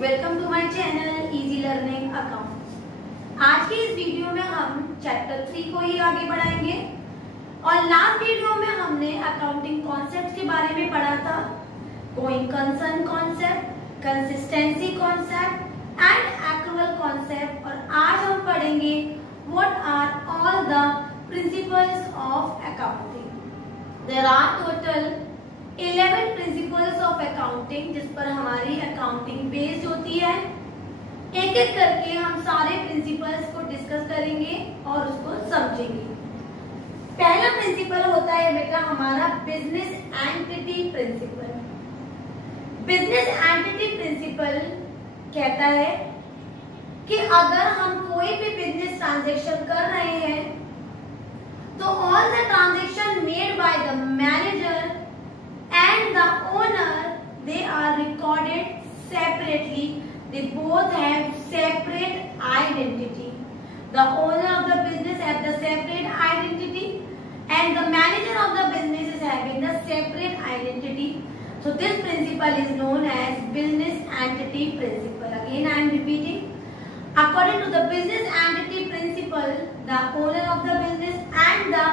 Welcome to my channel easy learning account. आज की इस वीडियो में हम चैप्टर 3 को ही आगे बढ़ाएंगे और लास्ट वीडियो में हमने अकाउंटिंग कॉन्सेप्ट के बारे में पढ़ा था। Going concern concept, consistency concept and accrual concept. और आज हम पढ़ेंगे what are all the principles of accounting. There are total 11 principles of accounting जिस पर हमारी अकाउंटिंग बेस्ड होती है। एक एक करके हम सारे प्रिंसिपल्स को डिस्कस करेंगे और उसको समझेंगे। पहला प्रिंसिपल होता है बेटा हमारा business entity principle. Business entity principle कहता है कि अगर हम कोई भी बिजनेस ट्रांजैक्शन कर रहे हैं तो all the transaction made by the manager and the owner, they are recorded separately. They both have separate identity. The owner of the business has the separate identity and the manager of the business is having the separate identity. So this principle is known as business entity principle. Again I am repeating. According to the business entity principle, the owner of the business and the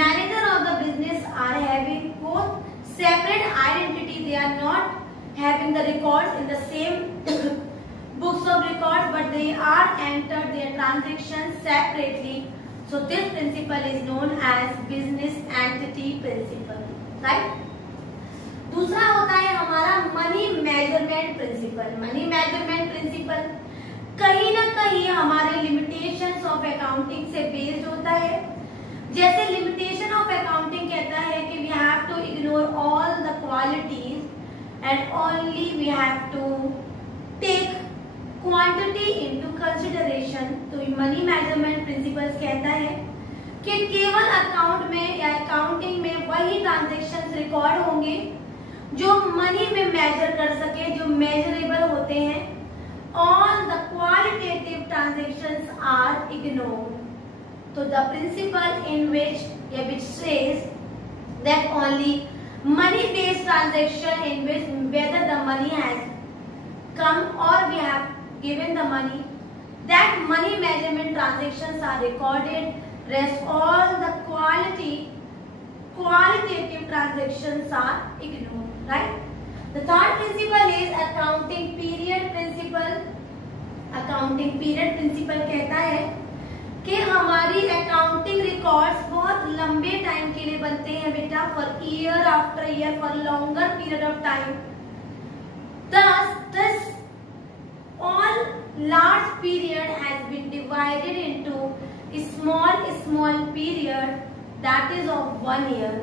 manager of the business are having both separate identity. They are not having the records in the same books of records, but they are entered their transactions separately. So this principle is known as business entity principle, right? दूसरा होता है हमारा money measurement principle. Money measurement principle कहीं ना कहीं हमारे limitations of accounting से based होता है। जैसे लिमिटेशन ऑफ अकाउंटिंग कहता है कि we have to ignore all the qualities and only we have to take quantity into consideration. तो मनी मेजरमेंट प्रिंसिपल्स कहता है कि केवल अकाउंट में या अकाउंटिंग में वही ट्रांजैक्शंस रिकॉर्ड होंगे जो मनी में मेजर कर सके, जो मेजरेबल होते हैं। All the qualitative transactions are ignored. So the principle in which says that only money-based transaction in which whether the money has come or we have given the money, that money measurement transactions are recorded. Rest all the qualitative transactions are ignored. Right? The third principle is accounting period principle. Accounting period principle कहता है कि हमारी accounting records बहुत लंबे time के लिए बनते हैं बेटा, for year after year, for longer period of time. Thus all large period has been divided into small period that is of 1 year.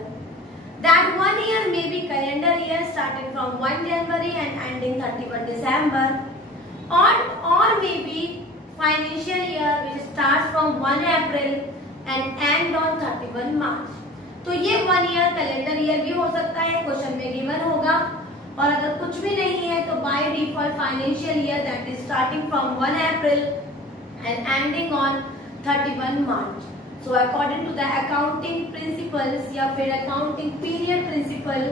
That 1 year may be calendar year starting from 1 January and ending 31 December, or maybe financial year which starts from 1 April and end on 31 March. तो ये 1 year calendar year भी हो सकता है, question में given होगा। और अगर कुछ भी नहीं है तो by default financial year that is starting from 1 April and ending on 31 March. So according to the accounting principles या फिर accounting period principle,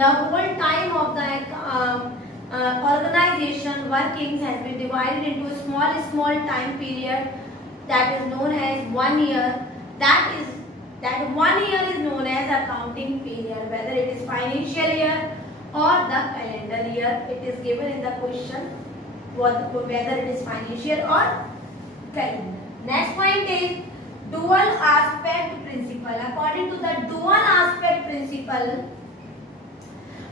the whole time of the organization workings has been divided into a small time period that is known as 1 year. That 1 year is known as accounting period, whether it is financial year or the calendar year. It is given in the question whether it is financial or calendar. Next point is dual aspect principle. According to the dual aspect principle,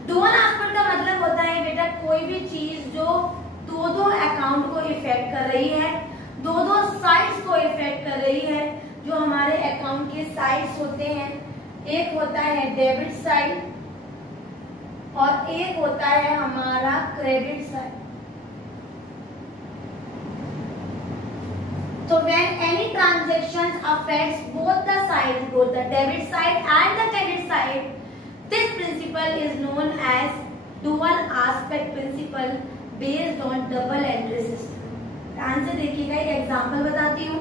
dual aspect का मतलब होता है बेटा कोई भी चीज जो दो अकाउंट को इफेक्ट कर रही है, दो साइड्स को इफेक्ट कर रही है। जो हमारे अकाउंट के साइड्स होते हैं, एक होता है डेबिट साइड और एक होता है हमारा क्रेडिट साइड। तो when any transactions affects both the sides, both the debit side and the credit side, this principle is known as dual aspect principle based on double entry system। Answer देखिएगा, एक example बताती हूँ।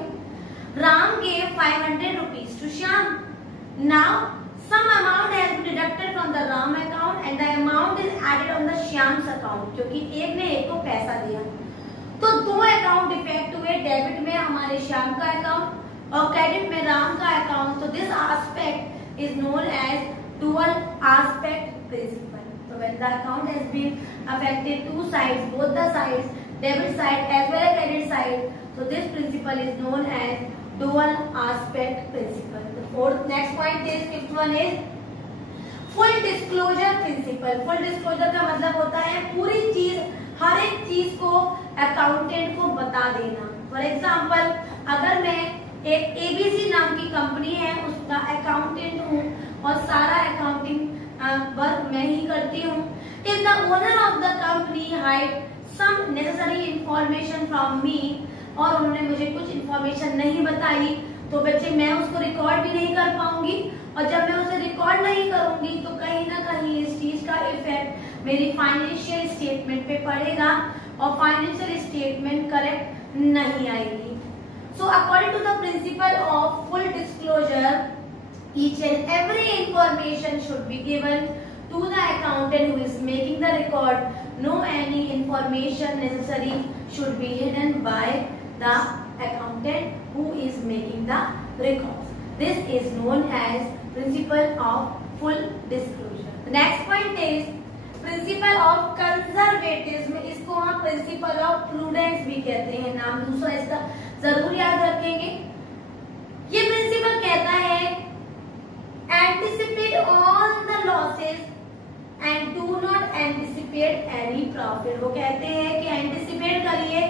Ram gave 500 rupees to Shyam. Now Some amount has been deducted from the Ram account and the amount is added on the Shyam's account, क्योंकि एक ने एक को पैसा दिया तो दो अकाउंट इफेक्ट हुए, डेबिट में हमारे श्याम का अकाउंट और क्रेडिट में राम का अकाउंट. तो this aspect is known as dual aspect principle. So when the account has been affected two sides, both the sides, debit side as well as credit side, so this principle is known as dual aspect principle. The fourth next point is fifth one is full disclosure principle. Full disclosure का मतलब होता है पूरी चीज, हर एक चीज को accountant को बता देना. फॉर एग्जाम्पल, अगर मैं एक ABC नाम की कंपनी है, उसका अकाउंटेंट हूँ और सारा अकाउंटिंग वर्क मैं ही करती हूँ. If the owner of the company hide some necessary information from me, और उन्होंने मुझे कुछ इंफॉर्मेशन नहीं बताई, तो बच्चे मैं उसको रिकॉर्ड भी नहीं कर पाऊंगी, और जब मैं उसे रिकॉर्ड नहीं करूंगी तो कहीं ना कहीं इस चीज का इफेक्ट मेरी फाइनेंशियल स्टेटमेंट पे पड़ेगा और फाइनेंशियल स्टेटमेंट करेक्ट नहीं आएगी. So according to the principle of full disclosure, each and every information should be given to the accountant who is making the record. No any information necessary should be hidden by the accountant who is making the records. This is known as principle of full disclosure. The next point is principle of conservatism. इसको हम principle of prudence भी कहते हैं. नाम दूसरा इसका जरूर याद रखेंगे. ये principle कहता है anticipate all the losses and do not anticipate any profit. वो कहते हैं कि anticipate करिए,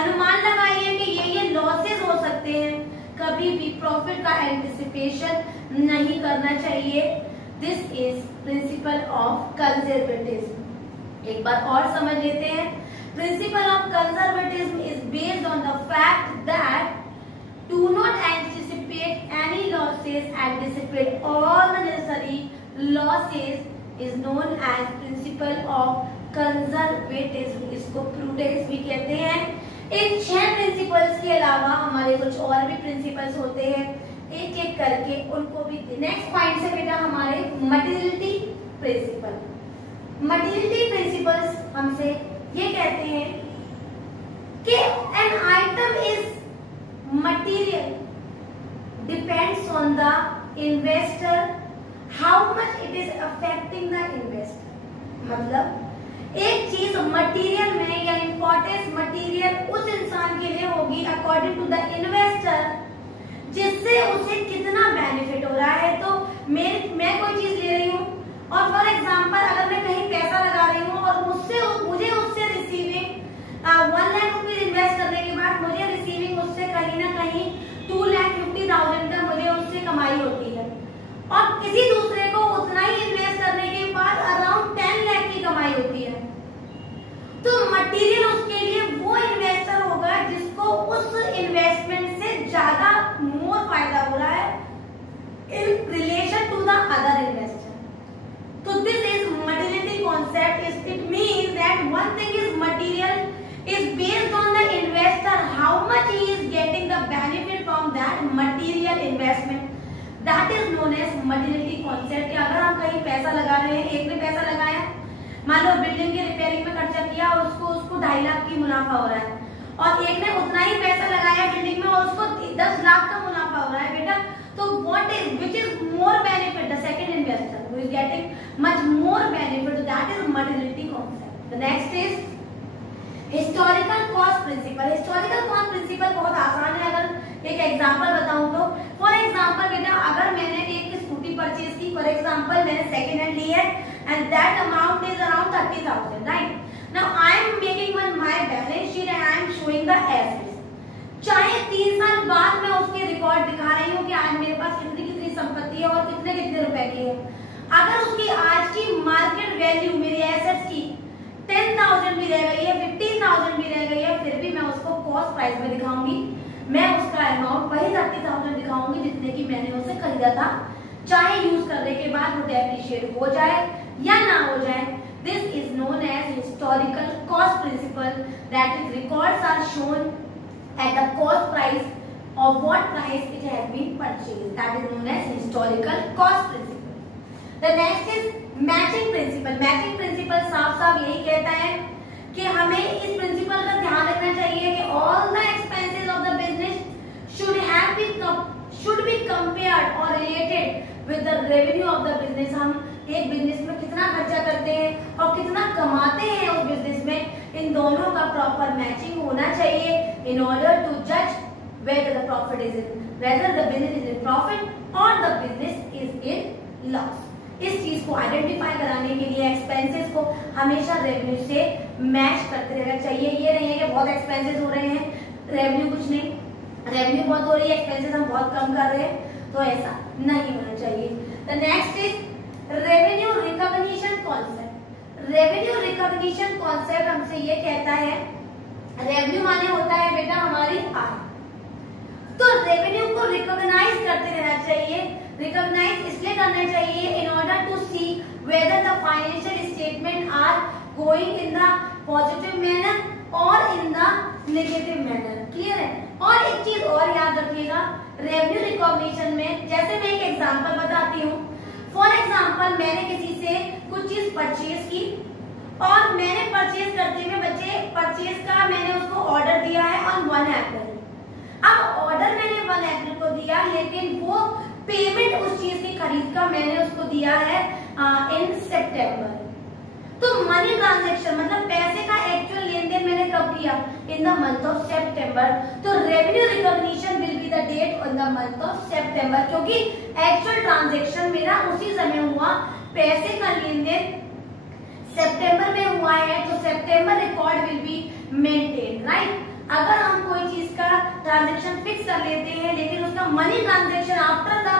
अनुमान लगाइए कि ये लॉसेस हो सकते हैं, कभी भी प्रॉफिट का एंटिसिपेशन नहीं करना चाहिए. This is principle of conservatism. एक बार और समझ लेते हैं. Principle of conservatism is based on the fact that do not anticipate any losses, anticipate all the necessary losses is known as principle of conservatism. इसको prudence भी कहते हैं. इन 6 principles के अलावा हमारे कुछ और भी प्रिंसिपल्स होते हैं, एक एक करके उनको भी. नेक्स्ट पॉइंट से बेटा हमारे मटेरियलिटी प्रिंसिपल. मटेरियलिटी प्रिंसिपल्स हमसे ये कहते हैं कि an item is material depends on the investor how much it is affecting the investor. मतलब एक चीज मटेरियल में या इम्पोर्टेंस मटेरियल उस इंसान के लिए होगी अकॉर्डिंग टू द इन्वेस्टर, जिससे उसे कितना बेनिफिट हो रहा है. तो मैं कोई चीज ले रही हूँ और फॉर एग्जांपल अगर मैं कहीं पैसा लगा रही हूँ और मुझे उससे रिसीविंग 1 लाख रुपीज इन्वेस्ट करने के बाद मुझे रिसीविंग उससे कहीं ना कहीं 2,50,000 का मुझे उससे कमाई होती है, और किसी दूसरे को उतना ही इन्वेस्ट करने के बाद अराउंड 10 लाख की कमाई होती है. तो मटेरियल उसके लिए वो इन्वेस्टर होगा जिसको उस इन्वेस्टमेंट से ज्यादा मोर फायदा हो रहा है in relation to the other investor. तो this is materiality concept. It means that one thing is material is based on the investor how much he is getting the benefit from that material investment. That is known as materiality concept. कि अगर हम कहीं पैसा लगा रहे हैं, एक ने पैसा लगाया, मान लो बिल्डिंग के रिपेयरिंग में खर्चा किया और उसको 2.5 लाख की मुनाफा हो रहा है, और एक ने उतना ही पैसा लगाया बिल्डिंग में और उसको 10 लाख का मुनाफा हो रहा है बेटा. तो what is which is more benefit? The second investor who is getting much more benefit. That is materiality concept. The next is historical cost principle. Historical cost principle बहुत आसान है. अगर एक एग्जांपल बताऊं तो फॉर एग्जांपल बेटा अगर मैंने एक स्कूटी परचेज की, फॉर एग्जांपल मैंने सेकंड हैंड ली है and that amount is around 30,000, right. Now I am making one my balance sheet and I am showing the assets. चाहे 3 साल बाद मैं उसके रिकॉर्ड दिखा रही हूँ कि आज मेरे पास कितनी कितनी संपत्ति है और कितने कितने रुपए की है. अगर उसकी आज की मार्केट वैल्यू मेरी एसेट्स की 10,000 भी रह गई है, 15,000 भी रह गई है, फिर भी मैं उसको कॉस्ट प्राइस में दिखाऊंगी. मैं उसका अमाउंट वही 30,000 दिखाऊंगी जितने की मैंने उसे खरीदा था, चाहे यूज करने के बाद वो डेप्रिशिएट हो जाए या ना हो जाए. This is known as historical cost principle. That is records are shown at the cost price of what price it has been purchased. That is known as historical cost principle. The next is matching principal. Matching principal साफ साफ यही कहता है कि हमें इस principal का ध्यान रखना चाहिए कि all the expenses of the business should be compared और related with the revenue of the business. हम एक बिजनेस में कितना खर्चा करते हैं और कितना कमाते हैं उस बिजनेस में, इन दोनों का प्रॉपर मैचिंग होना चाहिए इन ऑर्डर टू जज whether the profit is in, whether the business is in profit or the business is in loss। इस चीज को आइडेंटिफाई कराने के लिए एक्सपेंसेस को हमेशा रेवेन्यू से मैच करते रहना चाहिए। ये नहीं है कि बहुत एक्सपेंसेस हो रहे हैं, रेवेन्यू कुछ नहीं, रेवेन्यू बहुत हो रही है, एक्सपेंसेस हम बहुत कम कर रहे हैं, तो ऐसा नहीं होना चाहिए। The next is revenue recognition concept. Revenue recognition concept हमसे ये कहता है, रेवेन्यू माने होता है बेटा हमारी आय, तो रेवेन्यू को रिकॉग्नाइज करते रहना चाहिए। रिकॉग्नाइज इसलिए करना चाहिए in order to see whether the financial statement are going in the positive manner और in the negative manner. Clear है? और एक चीज और याद रखिएगा, रेवेन्यू रिकॉग्निशन में जैसे मैं एक एग्जांपल बताती हूँ। फॉर एग्जांपल मैंने किसी से कुछ चीज परचेज की और मैंने परचेज करते हुए बच्चे परचेज का मैंने उसको ऑर्डर दिया है ऑन 1 अप्रैल। अब ऑर्डर मैंने 1 अप्रैल को दिया, लेकिन वो पेमेंट उस चीज की खरीद का मैंने उसको दिया है इन सितंबर। तो मनी ट्रांजैक्शन मतलब पैसे का एक्चुअल लेन देन मैंने कब किया? In the month of September. तो revenue recognition will be the date on the month of September, क्योंकि एक्चुअल ट्रांजैक्शन मेरा उसी समय हुआ, पैसे का लेन देन सितंबर में हुआ है, तो September record will be maintain, right. अगर हम कोई चीज का ट्रांजैक्शन फिक्स कर लेते हैं लेकिन उसका money transaction after the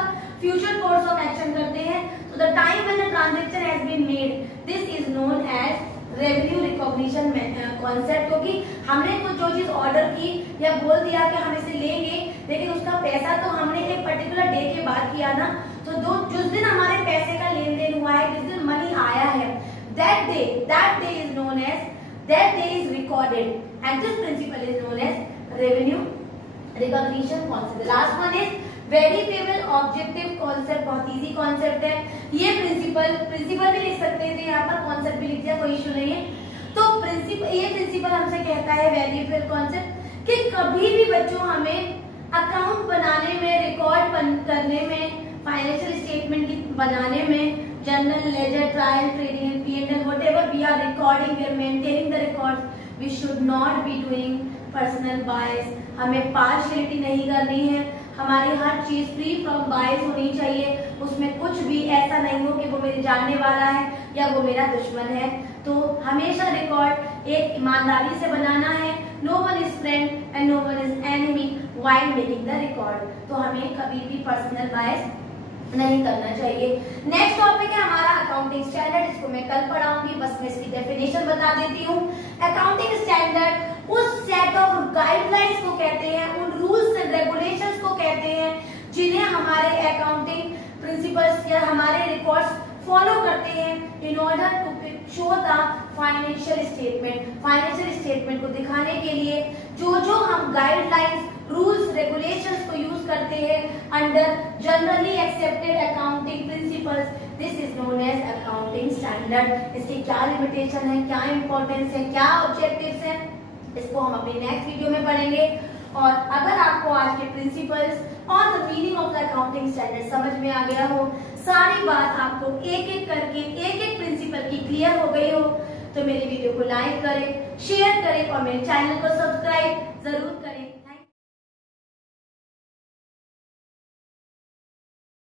future course of action करते हैं, तो the time when the transaction has been made, this is known as revenue recognition concept. क्योंकि हमने कुछ जो चीज ऑर्डर की या बोल दिया कि हम इसे लेंगे, लेकिन उसका पैसा तो हमने एक पर्टिकुलर डे के बाद किया ना, तो जिस दिन हमारे पैसे का लेन देन हुआ है, जिस दिन मनी आया है, that day is known as, that day is recorded, and this principle is known as revenue recognition concept। The last one is variable objective concept. बहुत इजी कॉन्सेप्ट है ये। प्रिंसिपल भी लिख सकते थे यहाँ पर, कॉन्सेप्ट भी लिख दिया, कोई इशू नहीं है। तो ये प्रिंसिपल हमसे कहता है वेरिएबल कॉन्सेप्ट कि कभी भी बच्चों हमें अकाउंट बनाने में, रिकॉर्ड करने में, फाइनेंशियल स्टेटमेंट बनाने में, general ledger, trial, trading and P&L, whatever we are recording, we are maintaining the records, we should not be doing personal bias. हमें पार्शियलिटी नहीं करनी है, हमारी हर चीज फ्री फ्रॉम बायस होनी चाहिए, उसमें कुछ भी ऐसा नहीं हो कि वो मेरे जानने वाला है या वो मेरा दुश्मन है। तो हमेशा रिकॉर्ड एक ईमानदारी से बनाना है। No one is friend and no one is enemy while making the record. तो हमें कभी भी पर्सनल बायस नहीं करना चाहिए। नेक्स्ट टॉपिक है हमारा अकाउंटिंग स्टैंडर्ड। इसको मैं कल पढ़ाऊंगी, बस मैं इसकी डेफिनेशन बता देती हूँ। अकाउंटिंग स्टैंडर्ड उस सेट ऑफ गाइडलाइंस को कहते हैं, उन रूल्स एंड रेगुलेशंस को कहते हैं जिन्हें हमारे अकाउंटिंग प्रिंसिपल्स या हमारे रिकॉर्ड्स फॉलो करते हैं in order to show the financial statement. Financial statement को दिखाने के लिए जो हम गाइडलाइंस, रूल्स, रेगुलेशंस को यूज करते हैं under generally accepted accounting principles, this is known as accounting standard. इसकी क्या लिमिटेशन है, क्या इंपॉर्टेंस है, क्या ऑब्जेक्टिव्स हैं, इसको हम अपने नेक्स्ट वीडियो में पढ़ेंगे। और अगर आपको आज के प्रिंसिपल्स और the meaning of the accounting standard समझ में आ गया हो, सारी बात आपको एक एक करके एक एक प्रिंसिपल की क्लियर हो गई हो, तो मेरी वीडियो को लाइक करें, शेयर करें और मेरे चैनल को सब्सक्राइब जरूर करें।